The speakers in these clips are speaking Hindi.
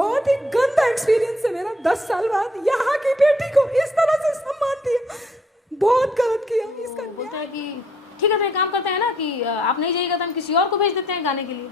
बहुत ही गंदा एक्सपीरियंस है मेरा। 10 साल बाद यहाँ की बेटी को इस तरह से सम्मान दिया, बहुत गलत किया। इसका बोलता है कि ठीक है तो एक काम करते हैं ना कि आप नहीं जाइएगा तो हम किसी और को भेज देते हैं गाने के लिए।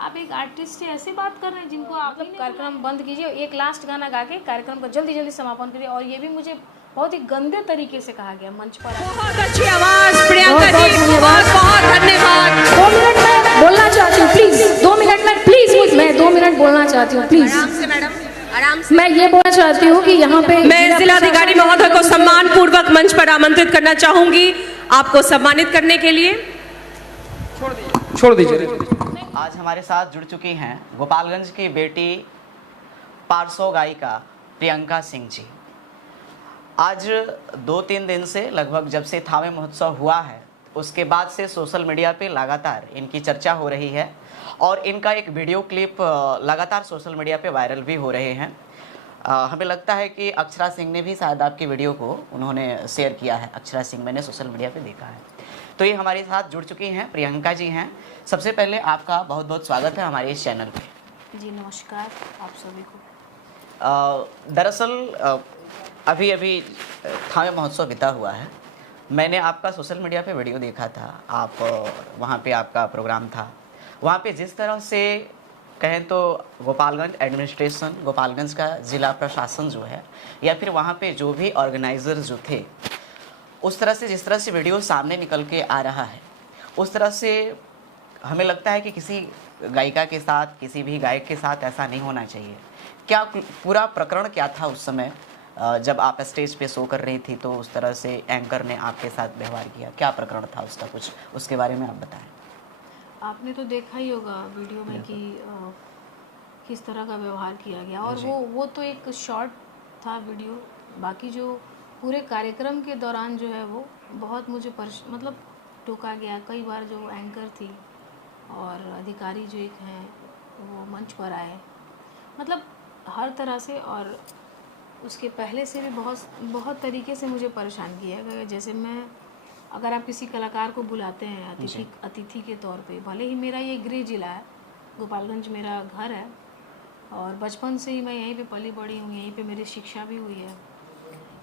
आप एक आर्टिस्ट से ऐसे बात कर रहे हैं जिनको आप मतलब कार्यक्रम बंद कीजिए, एक लास्ट गाना गा के कार्यक्रम का जल्दी जल्दी समापन करिए। और ये भी मुझे बहुत ही गंदे तरीके से कहा गया मंच पर। बहुत अच्छी आवाज प्रियंका जी, बहुत बहुत धन्यवाद। 2 मिनट में बोलना चाहती हूँ प्लीज, 2 मिनट में प्लीज, मैं 2 मिनट बोलना चाहती हूँ प्लीज। आराम से मैडम, आराम से। मैं ये बोलना चाहती हूँ कि यहाँ पे मैं जिलाधिकारी महोदय को सम्मान पूर्वक मंच पर आमंत्रित करना चाहूंगी आपको सम्मानित करने के लिए। छोड़ दीजिए। आज हमारे साथ जुड़ चुकी हैं गोपालगंज की बेटी पार्श्व गायिका प्रियंका सिंह जी। आज 2-3 दिन से लगभग जब से थावे महोत्सव हुआ है उसके बाद से सोशल मीडिया पे लगातार इनकी चर्चा हो रही है और इनका एक वीडियो क्लिप लगातार सोशल मीडिया पे वायरल भी हो रहे हैं। हमें लगता है कि अक्षरा सिंह ने भी शायद आपकी वीडियो को उन्होंने शेयर किया है। अक्षरा सिंह मैंने सोशल मीडिया पे देखा है। तो ये हमारे साथ जुड़ चुकी हैं, प्रियंका जी हैं। सबसे पहले आपका बहुत बहुत स्वागत है हमारे इस चैनल पे। जी नमस्कार आप सभी को। दरअसल अभी थावे महोत्सव बीता हुआ है। मैंने आपका सोशल मीडिया पे वीडियो देखा था, आप वहाँ पे आपका प्रोग्राम था। वहाँ पे जिस तरह से कहें तो गोपालगंज एडमिनिस्ट्रेशन, गोपालगंज का ज़िला प्रशासन जो है या फिर वहाँ पे जो भी ऑर्गेनाइजर जो थे, उस तरह से जिस तरह से वीडियो सामने निकल के आ रहा है उस तरह से हमें लगता है कि किसी गायिका के साथ, किसी भी गायक के साथ ऐसा नहीं होना चाहिए। क्या पूरा प्रकरण क्या था उस समय जब आप स्टेज पे शो कर रही थी तो उस तरह से एंकर ने आपके साथ व्यवहार किया? क्या प्रकरण था उसका, कुछ उसके बारे में आप बताएं। आपने तो देखा ही होगा वीडियो में कि किस तरह का व्यवहार किया गया और वो तो एक शॉर्ट था वीडियो। बाकी जो पूरे कार्यक्रम के दौरान जो है वो बहुत मुझे मतलब टोका गया। कई बार जो एंकर थी और अधिकारी जो एक हैं वो मंच पर आए, मतलब हर तरह से। और उसके पहले से भी बहुत तरीके से मुझे परेशान किया गया। जैसे मैं अगर आप किसी कलाकार को बुलाते हैं अतिथि के तौर पे, भले ही मेरा ये गृह जिला है, गोपालगंज मेरा घर है और बचपन से ही मैं यहीं पे पली बड़ी हूँ, यहीं पे मेरी शिक्षा भी हुई है,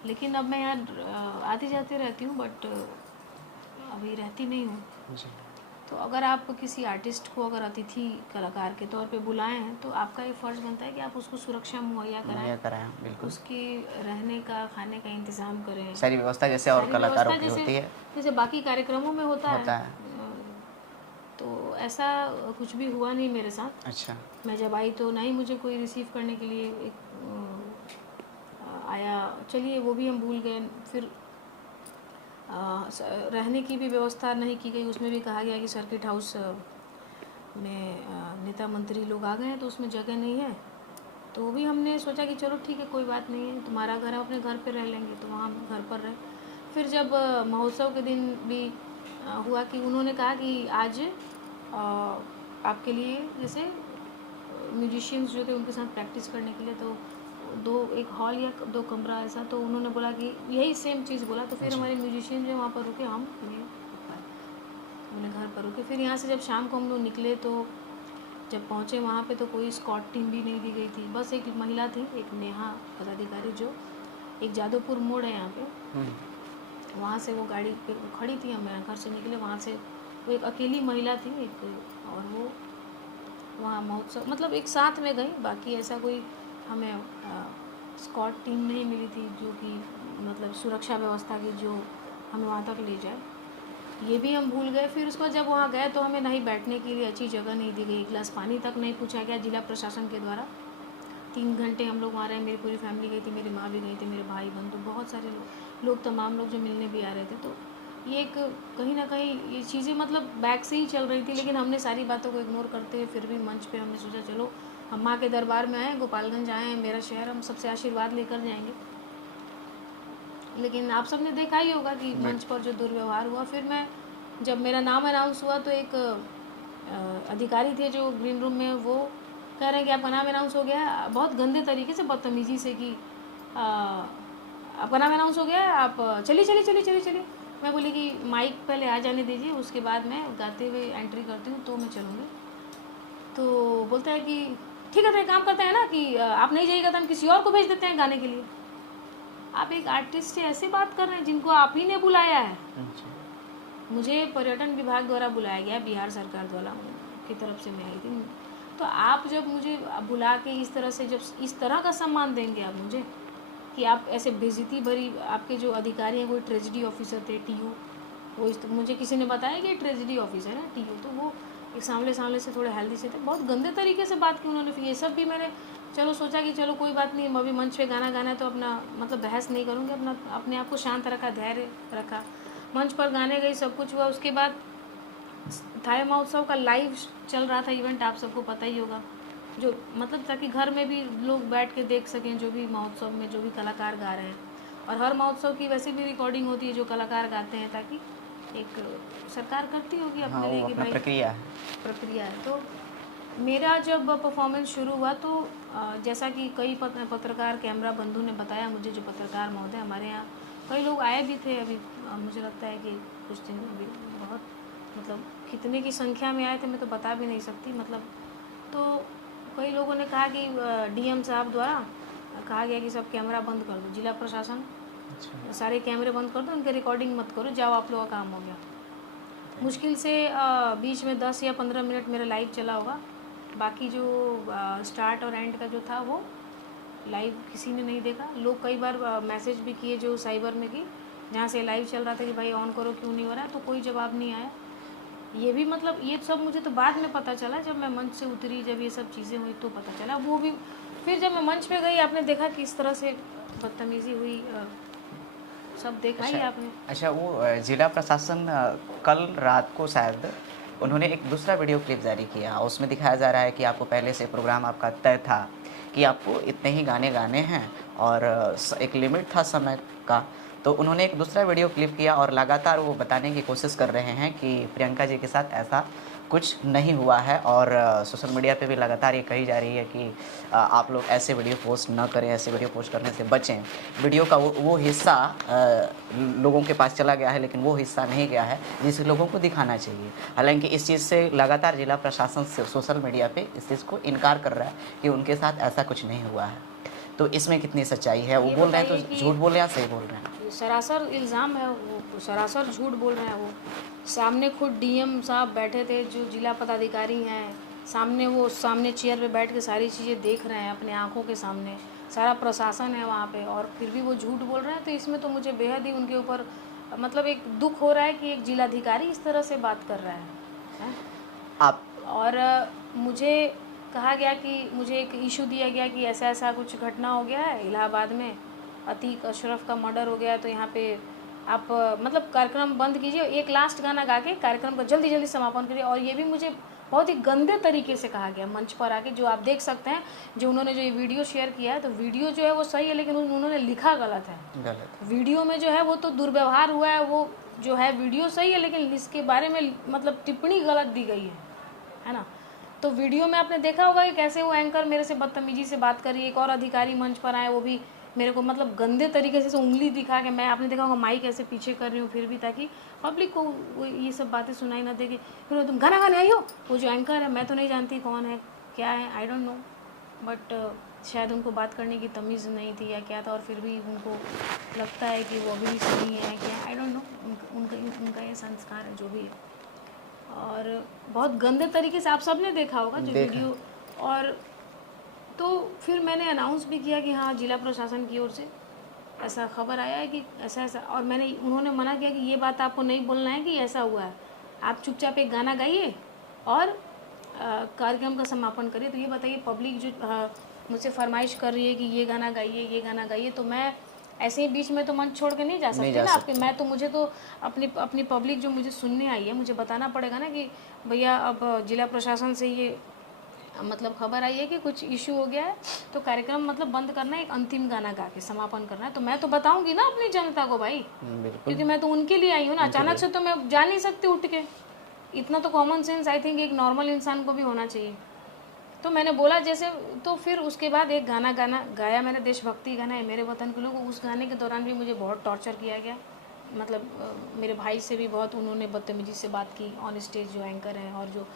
लेकिन अब मैं यहाँ आती जाती रहती हूँ, बट अभी रहती नहीं हूँ। तो अगर आप किसी आर्टिस्ट को अगर अतिथि कलाकार के तौर पे बुलाए हैं तो आपका ये फ़र्ज़ बनता है कि आप उसको सुरक्षा मुहैया कराएं, बिल्कुल। उसकी रहने का, खाने का इंतज़ाम करें, सारी व्यवस्था जैसे और कलाकारों की होती है, जैसे बाकी कार्यक्रमों में होता है। तो ऐसा कुछ भी हुआ नहीं मेरे साथ। अच्छा। मैं जब आई तो ना ही मुझे कोई रिसीव करने के लिए एक आया, चलिए वो भी हम भूल गए। फिर रहने की भी व्यवस्था नहीं की गई, उसमें भी कहा गया कि सर्किट हाउस में नेता मंत्री लोग आ गए हैं तो उसमें जगह नहीं है। तो भी हमने सोचा कि चलो ठीक है कोई बात नहीं है, तुम्हारा घर है, अपने घर पे रह लेंगे, तो वहाँ घर पर रहे। फिर जब महोत्सव के दिन भी हुआ कि उन्होंने कहा कि आज आपके लिए जैसे म्यूजिशियंस जो थे उनके साथ प्रैक्टिस करने के लिए तो एक हॉल या 2 कमरा ऐसा, तो उन्होंने बोला कि यही सेम चीज़ बोला। तो फिर हमारे म्यूजिशियन जो वहाँ पर रुके, हम अपने घर पर रुके। फिर यहाँ से जब शाम को हम लोग निकले तो जब पहुँचे वहाँ पे तो कोई स्कॉट टीम भी नहीं दी गई थी। बस एक महिला थी, एक नेहा पदाधिकारी, जो एक जादवपुर मोड़ है यहाँ पे, वहाँ से वो गाड़ी पे खड़ी थी। हम घर से निकले, वहाँ से वो एक अकेली महिला थी एक, और वो वहाँ महोत्सव मतलब एक साथ में गई। बाकी ऐसा कोई हमें स्कॉट टीम नहीं मिली थी जो कि मतलब सुरक्षा व्यवस्था की जो हमें वहाँ तक ले जाए, ये भी हम भूल गए। फिर उसको जब वहाँ गए तो हमें नहीं बैठने के लिए अच्छी जगह नहीं दी गई, एक गिलास पानी तक नहीं पूछा गया जिला प्रशासन के द्वारा। 3 घंटे हम लोग वहाँ रहे, मेरी पूरी फैमिली गई थी, मेरी माँ भी गई थी, मेरे भाई बंधु, बहुत सारे लोग तमाम लोग जो मिलने भी आ रहे थे। तो ये एक कहीं ना कहीं ये चीज़ें मतलब बैक से ही चल रही थी, लेकिन हमने सारी बातों को इग्नोर करते हुए फिर भी मंच पे हमने सोचा चलो हम माँ के दरबार में आए, गोपालगंज आए हैं, मेरा शहर, हम सबसे आशीर्वाद लेकर जाएंगे। लेकिन आप सबने देखा ही होगा कि मंच पर जो दुर्व्यवहार हुआ। फिर मैं जब मेरा नाम अनाउंस हुआ तो एक अधिकारी थे जो ग्रीन रूम में, वो कह रहे हैं कि आपका नाम अनाउंस हो गया है, बहुत गंदे तरीके से, बदतमीज़ी से, कि आपका नाम अनाउंस हो गया है, आप चलिए। मैं बोली कि माइक पहले आ जाने दीजिए, उसके बाद मैं गाते हुए एंट्री करती हूँ तो मैं चलूँगी। तो बोलता है कि ठीक है तो एक काम करते हैं ना कि आप नहीं जाइएगा तो हम किसी और को भेज देते हैं गाने के लिए। आप एक आर्टिस्ट से ऐसे बात कर रहे हैं जिनको आप ही ने बुलाया है। मुझे पर्यटन विभाग द्वारा बुलाया गया, बिहार सरकार द्वारा की तरफ से मैं आई थी। तो आप जब मुझे बुला के इस तरह से, जब इस तरह का सम्मान देंगे आप मुझे कि आप ऐसे बेइज्जती भरी, आपके जो अधिकारी हैं कोई ट्रेजेडी ऑफिसर थे टीयू, वो मुझे किसी ने बताया कि ट्रेजेडी ऑफिसर है ना टीयू, तो वो एक सामने से थोड़े हेल्दी से थे, बहुत गंदे तरीके से बात की उन्होंने। फिर ये सब भी मैंने चलो सोचा कि चलो कोई बात नहीं, अभी मंच पे गाना गाना है तो अपना मतलब बहस नहीं करूँगी, अपने आप को शांत रखा, धैर्य रखा, मंच पर गाने गई, सब कुछ हुआ। उसके बाद थाई महोत्सव का लाइव चल रहा था इवेंट, आप सबको पता ही होगा, जो मतलब ताकि घर में भी लोग बैठ के देख सकें जो भी महोत्सव में जो भी कलाकार गा रहे हैं। और हर महोत्सव की वैसे भी रिकॉर्डिंग होती है जो कलाकार गाते हैं, ताकि एक सरकार करती होगी अपने लिए कि भाई प्रक्रिया है। तो मेरा जब परफॉर्मेंस शुरू हुआ तो जैसा कि कई पत्रकार कैमरा बंधु ने बताया मुझे, जो पत्रकार महोदय हमारे यहाँ कई लोग आए भी थे। अभी मुझे लगता है कि कुछ दिन अभी बहुत मतलब कितने की संख्या में आए थे मैं तो बता भी नहीं सकती मतलब। तो कई लोगों ने कहा कि डीएम साहब द्वारा कहा गया कि सब कैमरा बंद कर दो, जिला प्रशासन सारे कैमरे बंद कर दो, उनके रिकॉर्डिंग मत करो, जाओ आप लोगों का काम हो गया। मुश्किल से बीच में 10 या 15 मिनट मेरा लाइव चला होगा, बाकी जो स्टार्ट और एंड का जो था वो लाइव किसी ने नहीं देखा। लोग कई बार मैसेज भी किए जो साइबर में की, जहाँ से लाइव चल रहा था कि भाई ऑन करो क्यों नहीं हो रहा है, तो कोई जवाब नहीं आया। ये भी मतलब ये सब मुझे तो बाद में पता चला, जब मैं मंच से उतरी, जब ये सब चीज़ें हुई तो पता चला। वो भी फिर जब मैं मंच पे गई, आपने देखा कि इस तरह से बदतमीज़ी हुई, सब देखा ही आपने। अच्छा, वो जिला प्रशासन कल रात को शायद उन्होंने एक दूसरा वीडियो क्लिप जारी किया, उसमें दिखाया जा रहा है कि आपको पहले से प्रोग्राम आपका तय था कि आपको इतने ही गाने गाने हैं और एक लिमिट था समय का। तो उन्होंने एक दूसरा वीडियो क्लिप किया और लगातार वो बताने की कोशिश कर रहे हैं कि प्रियंका जी के साथ ऐसा कुछ नहीं हुआ है। और सोशल मीडिया पे भी लगातार ये कही जा रही है कि आप लोग ऐसे वीडियो पोस्ट न करें, ऐसे वीडियो पोस्ट करने से बचें। वीडियो का वो हिस्सा लोगों के पास चला गया है, लेकिन वो हिस्सा नहीं गया है जिसे लोगों को दिखाना चाहिए। हालांकि इस चीज़ से लगातार जिला प्रशासन से सोशल मीडिया पे इस चीज़ को इनकार कर रहा है कि उनके साथ ऐसा कुछ नहीं हुआ है। तो इसमें कितनी सच्चाई है? वो बोल रहे हैं तो झूठ बोल रहे हैं या सही बोल रहे हैं? सरासर इल्ज़ाम है, वो सरासर झूठ बोल रहे हैं। वो सामने खुद डीएम साहब बैठे थे जो जिला पदाधिकारी हैं, सामने चेयर पे बैठ के सारी चीज़ें देख रहे हैं अपने आंखों के सामने, सारा प्रशासन है वहाँ पे, और फिर भी वो झूठ बोल रहे हैं। तो इसमें तो मुझे बेहद ही उनके ऊपर मतलब एक दुख हो रहा है कि एक जिलाधिकारी इस तरह से बात कर रहा है। आप और मुझे कहा गया कि मुझे एक इशू दिया गया कि ऐसा ऐसा कुछ घटना हो गया है इलाहाबाद में, अतीक अशरफ का मर्डर हो गया, तो यहाँ पे आप मतलब कार्यक्रम बंद कीजिए, एक लास्ट गाना गा के कार्यक्रम का जल्दी जल्दी समापन करिए। और ये भी मुझे बहुत ही गंदे तरीके से कहा गया मंच पर आके, जो आप देख सकते हैं, जो उन्होंने जो ये वीडियो शेयर किया है, तो वीडियो जो है वो सही है लेकिन उन्होंने लिखा गलत है। वीडियो में जो है वो तो दुर्व्यवहार हुआ है, वो जो है वीडियो सही है लेकिन इसके बारे में मतलब टिप्पणी गलत दी गई है ना। तो वीडियो में आपने देखा होगा कि कैसे वो एंकर मेरे से बदतमीजी से बात करी, एक और अधिकारी मंच पर आए, वो भी मेरे को मतलब गंदे तरीके से उंगली दिखा के, मैं आपने देखा होगा माइक ऐसे पीछे कर रही हूँ फिर भी, ताकि पब्लिक को वो ये सब बातें सुनाई ना दे कि फिर तुम गाना गाने आई हो। वो जो एंकर है मैं तो नहीं जानती कौन है क्या है, आई डोंट नो, बट शायद उनको बात करने की तमीज़ नहीं थी या क्या था, और फिर भी उनको लगता है कि वो अभी भी सही है क्या, आई डोंट नो, उनका ये संस्कार है जो भी है। और बहुत गंदे तरीके से आप सब ने देखा होगा जो वीडियो। और तो फिर मैंने अनाउंस भी किया कि हाँ जिला प्रशासन की ओर से ऐसा खबर आया है कि ऐसा ऐसा, और उन्होंने मना किया कि ये बात आपको नहीं बोलना है कि ऐसा हुआ है, आप चुपचाप एक गाना गाइए और कार्यक्रम का समापन करिए। तो ये बताइए, पब्लिक जो मुझसे फरमाइश कर रही है कि ये गाना गाइए, तो मैं ऐसे ही बीच में तो मंच छोड़ के नहीं जा सकती ना आपके। मैं तो मुझे तो अपनी पब्लिक जो मुझे सुनने आई है, मुझे बताना पड़ेगा ना कि भैया अब जिला प्रशासन से ये मतलब खबर आई है कि कुछ इशू हो गया है, तो कार्यक्रम मतलब बंद करना है, एक अंतिम गाना गा के समापन करना है। तो मैं तो बताऊंगी ना अपनी जनता को भाई, क्योंकि मैं तो उनके लिए आई हूँ ना। अचानक से तो मैं जा नहीं सकती उठ के, इतना तो कॉमन सेंस आई थिंक एक नॉर्मल इंसान को भी होना चाहिए। तो मैंने बोला जैसे, तो फिर उसके बाद एक गाना गाया मैंने, देशभक्ति गाना है मेरे वतन के लोग। उस गाने के दौरान भी मुझे बहुत टॉर्चर किया गया, मतलब मेरे भाई से भी बहुत उन्होंने बदतमीजी से बात की ऑन स्टेज, जो एंकर हैं और जो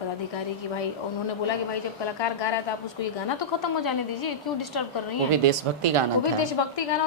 पदाधिकारी की भाई, उन्होंने बोला कि भाई जब कलाकार गा रहा था आप उसको ये गाना तो खत्म हो जाने दीजिए, क्यों डिस्टर्ब कर रही वो हैं। भी देशभक्ति गाना वो भी था। देशभक्ति गाना।